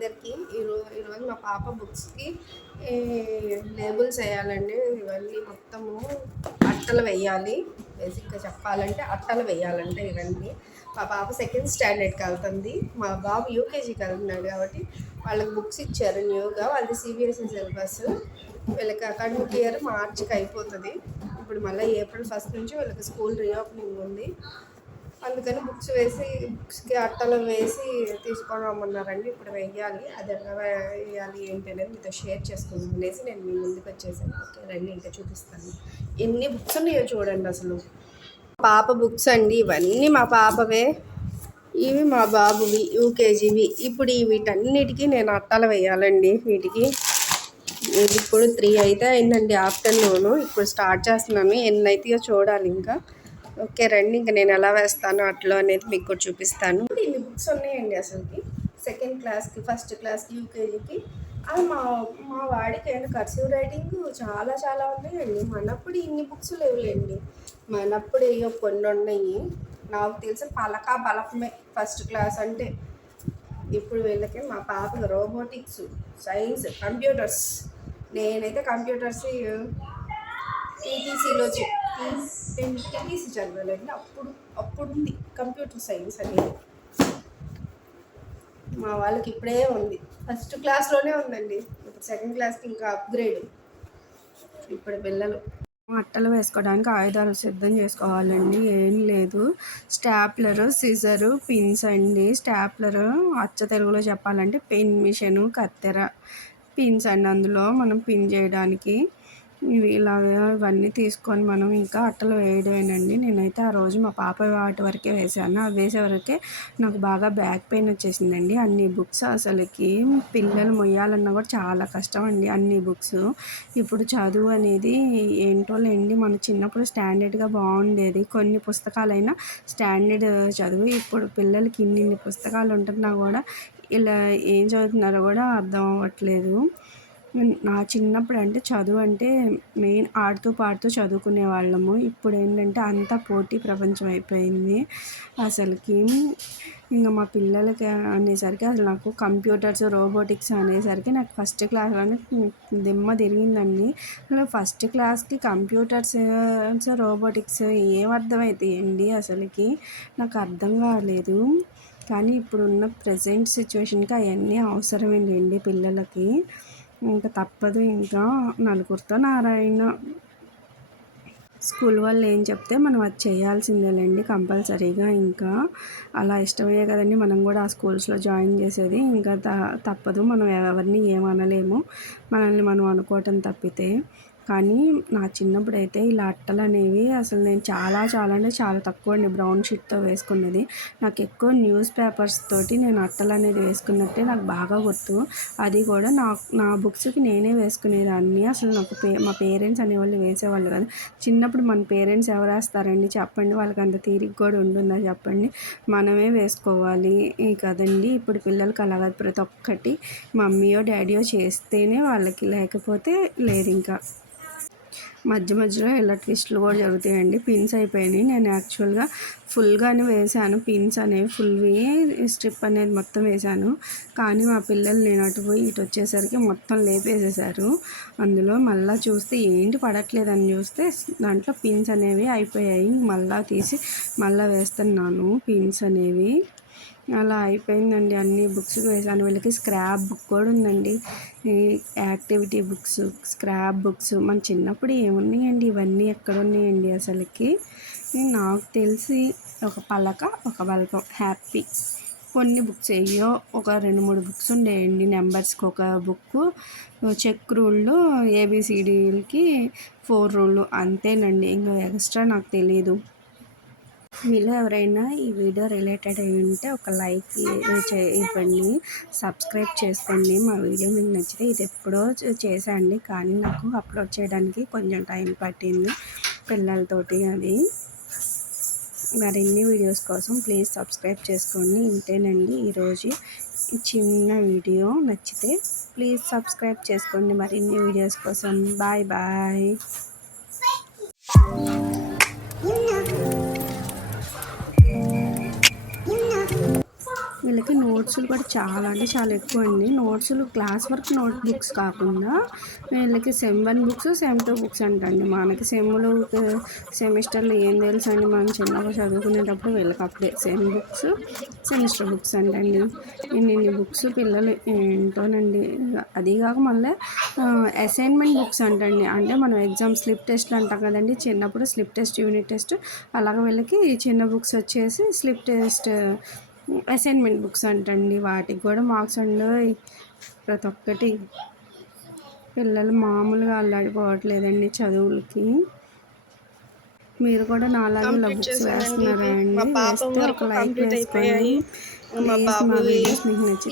అందరికీ ఈరోజు ఈరోజు మా పాప బుక్స్కి లేబుల్స్ వేయాలండి. ఇవన్నీ మొత్తము అట్టలు వేయాలి. బేసిక్గా చెప్పాలంటే అట్టలు వేయాలంటే ఇవన్నీ. మా పాప సెకండ్ స్టాండర్డ్కి వెళ్తుంది. మా బాబు యూకేజీకి వెళ్తున్నాడు కాబట్టి వాళ్ళకి బుక్స్ ఇచ్చారు న్యూగా. వాళ్ళది సిబిఎస్ఈ సిలబస్. వీళ్ళకి అకాడమిక్ ఇయర్ మార్చికి అయిపోతుంది. ఇప్పుడు మళ్ళీ ఏప్రిల్ ఫస్ట్ నుంచి వీళ్ళకి స్కూల్ రీఓపెనింగ్ ఉంది. అందుకని బుక్స్ వేసి బుక్స్కి అట్టలు వేసి తీసుకొని రమ్మన్నారండి. ఇప్పుడు వెయ్యాలి. అది ఎలా వేయాలి ఏంటి అనేది మీతో షేర్ చేసుకుందాం అనేసి నేను మీ ముందుకు వచ్చేసాను. ఓకే రండి ఇంకా చూపిస్తాను. ఎన్ని బుక్స్ ఉన్నాయో చూడండి అసలు. పాప బుక్స్ అండి ఇవన్నీ మా పాపవే. ఇవి మా బాబువి యూకేజీవి. ఇప్పుడు వీటన్నిటికీ నేను అట్టాలు వేయాలండి వీటికి. ఇప్పుడు త్రీ అయితే అయిందండి ఆఫ్టర్నూన్. ఇప్పుడు స్టార్ట్ చేస్తున్నాను. ఎన్ని అవుతాయో చూడాలి ఇంకా. ఓకే రండి ఇంకా నేను ఎలా వేస్తాను అట్లా అనేది మీకు కూడా చూపిస్తాను. ఇన్ని బుక్స్ ఉన్నాయండి అసలుకి. సెకండ్ క్లాస్కి ఫస్ట్ క్లాస్కి యూకేజీకి. అది మా మా వాడికి అయినా కర్సివ్ రైటింగ్ చాలా చాలా ఉన్నాయండి. మనప్పుడు ఇన్ని బుక్స్ లేవులేండి. మనప్పుడు ఏయో కొన్ని ఉన్నాయి. నాకు తెలిసి పలక బలపమే ఫస్ట్ క్లాస్ అంటే. ఇప్పుడు వీళ్ళకి మా పాప రోబోటిక్స్ సైన్స్ కంప్యూటర్స్. నేనైతే కంప్యూటర్స్ టీటీసీలో టీటీసీ చదవాలండి అప్పుడు అప్పుడు ఉంది. కంప్యూటర్ సైన్స్ అనేది. మా వాళ్ళకి ఇప్పుడే ఉంది. ఫస్ట్ క్లాస్లోనే ఉందండి. ఇప్పుడు సెకండ్ క్లాస్కి ఇంకా అప్గ్రేడ్ ఇప్పుడు పిల్లలు. అట్టలు వేసుకోవడానికి ఆయుధాలు సిద్ధం చేసుకోవాలండి. ఏం లేదు. స్టాప్లరు సిజరు పిన్స్ అండి. స్టాప్లరు అచ్చ తెలుగులో చెప్పాలంటే పెన్ మిషను కత్తెర. పిన్స్ అండి అందులో మనం పిన్ చేయడానికి. ఇవి ఇలాగా ఇవన్నీ తీసుకొని మనం ఇంకా అట్టలు వేయడమేనండి. నేనైతే ఆ రోజు మా పాప వాటి వరకే వేసాను. అవి వేసే వరకే నాకు బాగా బ్యాక్ పెయిన్ వచ్చేసిందండి. అన్ని బుక్స్ అసలుకి పిల్లలు మొయ్యాలన్నా కూడా చాలా కష్టం అండి అన్ని బుక్స్. ఇప్పుడు చదువు అనేది ఏంటో లేండి మన చిన్నప్పుడు స్టాండర్డ్గా బాగుండేది. కొన్ని పుస్తకాలైనా స్టాండర్డ్ చదువు. ఇప్పుడు పిల్లలకి ఇన్ని పుస్తకాలు ఉంటున్నా కూడా ఇలా ఏం చదువుతున్నారో కూడా అర్థం అవ్వట్లేదు. నా చిన్నప్పుడు అంటే చదువు అంటే మెయిన్ ఆడుతూ పాడుతూ చదువుకునే వాళ్ళము. ఇప్పుడు ఏంటంటే అంతా పోటీ ప్రపంచం అయిపోయింది అసలుకి. ఇంకా మా పిల్లలకి అనేసరికి అసలు నాకు కంప్యూటర్స్ రోబోటిక్స్ అనేసరికి నాకు ఫస్ట్ క్లాస్లోనే దిమ్మ తిరిగిందండి. ఫస్ట్ క్లాస్కి కంప్యూటర్స్ రోబోటిక్స్ ఏం అర్థమవుతాయండి అసలుకి? నాకు అర్థం కాలేదు. కానీ ఇప్పుడున్న ప్రజెంట్ సిచ్యువేషన్కి అవన్నీ అవసరమేనండి పిల్లలకి? ఇంకా తప్పదు. ఇంకా నలుగురితో నారాయణ స్కూల్ వాళ్ళు ఏం చెప్తే మనం అది చేయాల్సిందేలేండి కంపల్సరీగా. ఇంకా అలా ఇష్టమయ్యే కదండి. మనం కూడా ఆ స్కూల్స్లో జాయిన్ చేసేది. ఇంకా తప్పదు. మనం ఎవరిని ఏమనలేము. మనల్ని మనం అనుకోవటం తప్పితే. కానీ నా చిన్నప్పుడు అయితే ఇలా అట్టలు అనేవి అసలు నేను చాలా చాలా అంటే చాలా తక్కువ అండి. బ్రౌన్ షీట్తో వేసుకున్నది నాకు ఎక్కువ న్యూస్ పేపర్స్ తోటి నేను అట్టలు అనేది వేసుకున్నట్టే నాకు బాగా గుర్తు. అది కూడా నా నా బుక్స్కి నేనే వేసుకునేదాన్ని. అసలు నాకు పే మా పేరెంట్స్ అనేవాళ్ళు వేసేవాళ్ళు కదా. చిన్నప్పుడు మన పేరెంట్స్ ఎవరు వేస్తారండి చెప్పండి? వాళ్ళకి అంత తీరిక కూడా ఉంటుందా చెప్పండి? మనమే వేసుకోవాలి. కదండి ఇప్పుడు పిల్లలకి అలాగ ప్రతి ఒక్కటి మమ్మీయో డాడీయో చేస్తేనే వాళ్ళకి లేకపోతే లేదు ఇంకా. మధ్య మధ్యలో ఇలా ట్విస్ట్లు కూడా జరుగుతాయండి. పిన్స్ అయిపోయినాయి. నేను యాక్చువల్గా ఫుల్గానే వేసాను పిన్స్ అనేవి ఫుల్వి స్ట్రిప్ అనేది మొత్తం వేసాను కానీ మా పిల్లలు నేను అటు పోయి ఇటు వచ్చేసరికి మొత్తం లేపేసేసారు. అందులో మళ్ళీ చూస్తే ఏంటి పడట్లేదని చూస్తే దాంట్లో పిన్స్ అనేవి అయిపోయాయి. మళ్ళీ తీసి మళ్ళీ వేస్తున్నాను పిన్స్ అనేవి. అలా అయిపోయిందండి. అన్ని బుక్స్ వేసాను. వీళ్ళకి స్క్రాప్ బుక్ కూడా ఉందండి. యాక్టివిటీ బుక్స్ స్క్రాప్ బుక్స్ మన చిన్నప్పుడు ఏమున్నాయండి? ఇవన్నీ ఎక్కడ ఉన్నాయండి అసలుకి నాకు తెలిసి ఒక పలక ఒక బలకం హ్యాపీ. కొన్ని బుక్స్ అయ్యో ఒక రెండు మూడు బుక్స్ ఉండేయండి. నెంబర్స్కి ఒక బుక్ చెక్ రూళ్ళు ఏబిసిడీలకి ఫోర్ రూళ్ళు అంతేనండి. ఇంకా ఎక్స్ట్రా నాకు తెలియదు మీలో ఎవరైనా ఈ వీడియో రిలేటెడ్ అయి ఉంటే ఒక లైక్ ఇవ్వండి సబ్స్క్రైబ్ చేసుకోండి. మా వీడియో మీకు నచ్చితే ఇది ఎప్పుడో చేశాండి కానీ నాకు అప్లోడ్ చేయడానికి కొంచెం టైం పట్టింది పిల్లలతోటి అది. మరిన్ని వీడియోస్ కోసం ప్లీజ్ సబ్స్క్రైబ్ చేసుకోండి. ఇంతేనండి ఈరోజు చిన్న వీడియో. నచ్చితే ప్లీజ్ సబ్స్క్రైబ్ చేసుకోండి. మరిన్ని వీడియోస్ కోసం. Bye bye. వీళ్ళకి నోట్స్లు కూడా చాలా అంటే చాలా ఎక్కువ అండి. నోట్స్లు క్లాస్ వర్క్ నోట్ బుక్స్ కాకుండా వీళ్ళకి sem one books sem two books అంటండి. మనకి సెమ్లు సెమిస్టర్లు ఏం తెలుసు అండి మనం చిన్నగా చదువుకునేటప్పుడు వీళ్ళకి అప్పుడే సెమ్ బుక్స్ సెమిస్టర్ బుక్స్ అంటండి. ఇన్ని ఇన్ని బుక్స్ పిల్లలు ఏంటోనండి? అది కాక మళ్ళీ అసైన్మెంట్ బుక్స్ అంటండి. అంటే మనం ఎగ్జామ్ స్లిప్ టెస్ట్లు అంటాం కదండి. చిన్నప్పుడు స్లిప్ టెస్ట్ యూనిట్ టెస్ట్ అలాగే వీళ్ళకి చిన్న బుక్స్ వచ్చేసి స్లిప్ టెస్ట్ అసైన్మెంట్ బుక్స్ అంటండి. వాటికి కూడా మార్క్స్ అండి. ప్రతి ఒక్కటి పిల్లలు మామూలుగా అల్లాడిపోవట్లేదండి చదువులకి. మీరు కూడా నాలాగే కంప్లీట్ బుక్స్ వేస్తున్నారా. అండి? వేస్తే ఒక లైక్ వేసుకోండి. మా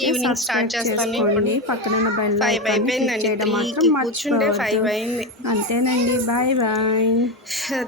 ఈవినింగ్ స్టార్ట్ చేస్తాను. ఇప్పుడు. పక్కన బెల్ ఫైవ్ అయిపోయిందండి. త్రీకి కూర్చుంటే అయింది. అంతేనండి. Bye bye.